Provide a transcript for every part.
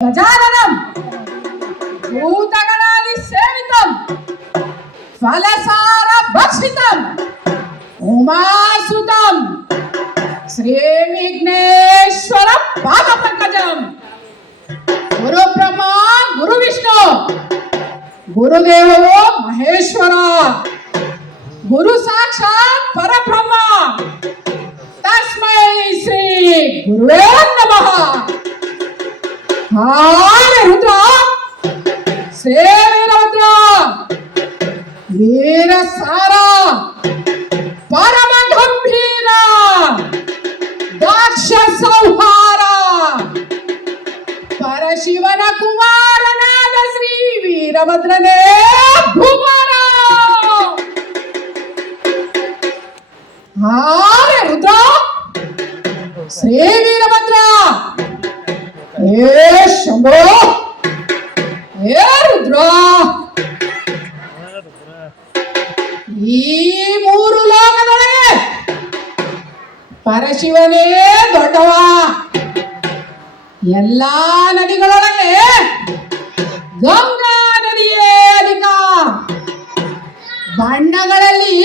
ಗಜಾನನಂ ಭೂತಗಣಾದಿ ಸೇವಿತಂ ಫಲಸಾರ ಭಕ್ಷಿತಂ ಉಮಾಸುತಂ ಶ್ರೀ ವಿಘ್ನೇಶ್ವರ ಪಾದ ಪಂಕಜಂ ಗುರು ಬ್ರಹ್ಮ ಗುರು ವಿಷ್ಣು ಗುರುದೇವೋ ಮಹೇಶ್ವರ ಗುರು ಸಾಕ್ಷಾತ್ ಪರಬ್ರಹ್ಮ ತಸ್ಮೈ ಶ್ರೀ ಗುರುವೇ ನಮಃ. ರುದ್ರ ಸೇವಿರದ್ರ ವೀರ ಸಾರ ಪರಮ ಗಂಭೀರ ದಕ್ಷ ಸಂಹಾರ ಪರಶಿವನ ಕುಮಾರನಾದ ಶ್ರೀ ವೀರಭದ್ರನೇ ಭೂಮಾರ. ರುದ್ರ ಶ್ರೀ ವೀರಭದ್ರ ಏ ಶಂಭೋ ಏ ರುದ್ರ, ಈ ಮೂರು ಲೋಕದೊಳಗೆ ಪರಶಿವನೇ ದೊಡ್ಡವ. ಎಲ್ಲಾ ನದಿಗಳೊಳಗೆ ಗಂಗಾ ನದಿಯೇ ಅಧಿಕ. ಬಣ್ಣಗಳಲ್ಲಿ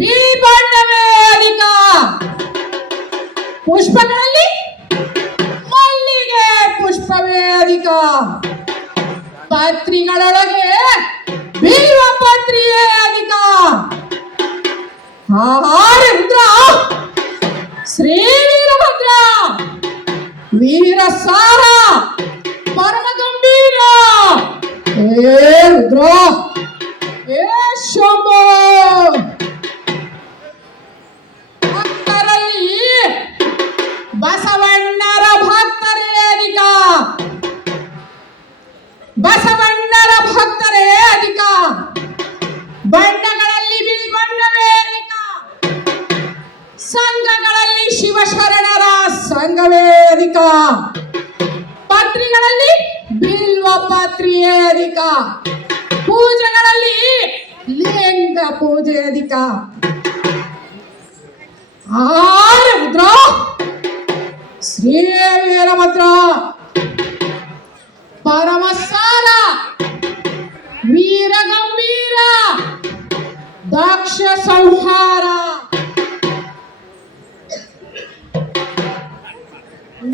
ಬಿಳಿ ಬಣ್ಣವೇ ಅಧಿಕ. ಪುಷ್ಪಗಳಲ್ಲಿ ಮಲ್ಲಿಗೆ ಪುಷ್ಪವೇ ಅಧಿಕ. ಪತ್ರಿಗಳೊಳಗೆ ಬಿಲ್ವ ಪತ್ರಿಯೇ ಅಧಿಕ. ರುದ್ರ ಶ್ರೀ ವೀರಭದ್ರ ವೀರ ಸಾರ ಪರಮ ಗಂಭೀರ. ಏ ರುದ್ರ ಏ ಶಂಭೋ, ಭಕ್ತರಲ್ಲಿ ಬಸವಣ್ಣರ ಭಕ್ತರೇ ಅಧಿಕ. ಬಸವಣ್ಣರ ಭಕ್ತರೇ ಅಧಿಕ. ಬಣ್ಣಗಳಲ್ಲಿ ಬಿಳಿ ಬಣ್ಣವೇ ಅಧಿಕ. ಸಂಘಗಳಲ್ಲಿ ಶಿವಶರಣರ ಸಂಘವೇ ಅಧಿಕ. ಪತ್ರಿಗಳಲ್ಲಿ ಬಿಲ್ವ ಪತ್ರಿಯೇ ಅಧಿಕ. ಪೂಜೆಗಳಲ್ಲಿ ಲಿಂಗ ಪೂಜೆ ಅಧಿಕ. ರುದ್ರ ಶ್ರೀ ವೀರಭದ್ರ ಪರಮಸಾರ ವೀರ ಗಂಭೀರ ದಕ್ಷ ಸಂಹಾರ.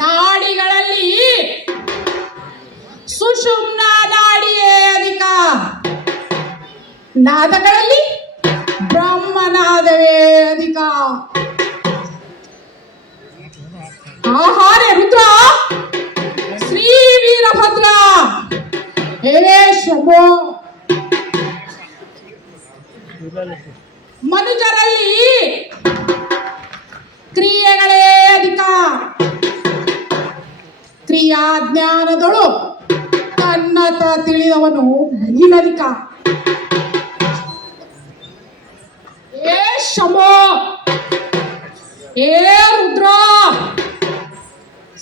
ನಾಡಿಗಳಲ್ಲಿ ಸುಷುಮ್ನ ನಾಡಿಯೇ ಅಧಿಕ. ನಾದಗಳಲ್ಲಿ ಬ್ರಹ್ಮನಾದವೇ ಅಧಿಕ. ರುದ್ರ ಶ್ರೀ ವೀರಭದ್ರ ಹೇ ಶಂಭೋ, ಮನುಜರಲ್ಲಿ ಕ್ರಿಯೆಗಳೇ ಅಧಿಕ. ಕ್ರಿಯಾ ಜ್ಞಾನದೊಳು ತನ್ನತ ತಿಳಿದವನು ಬರೀಲಧಿಕ. ಏ ಶಂಭೋ ಏ ರುದ್ರ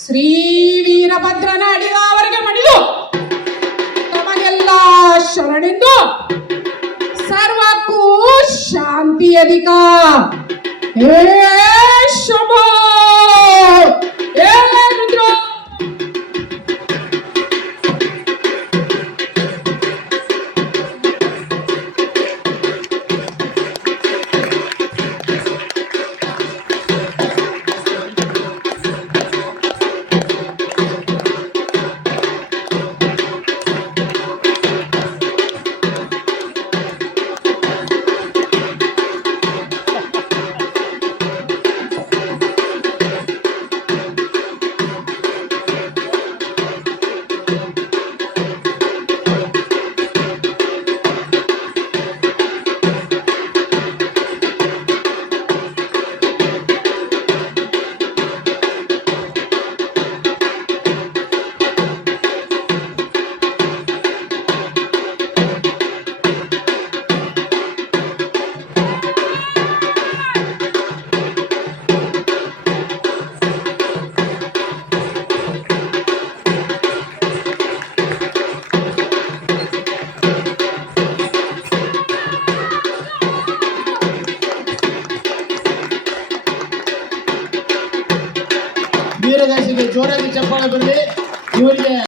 ಶ್ರೀ ವೀರಭದ್ರನ ಅಡಿದವರಿಗೆ ಮಡಿದು ತಮಗೆಲ್ಲ ಶರಣೆಂದು ಸರ್ವಕ್ಕೂ ಶಾಂತಿ ಅಧಿಕ. ಏ ಶಂಭೋ ಏ ರುದ್ರ. ಇದೆ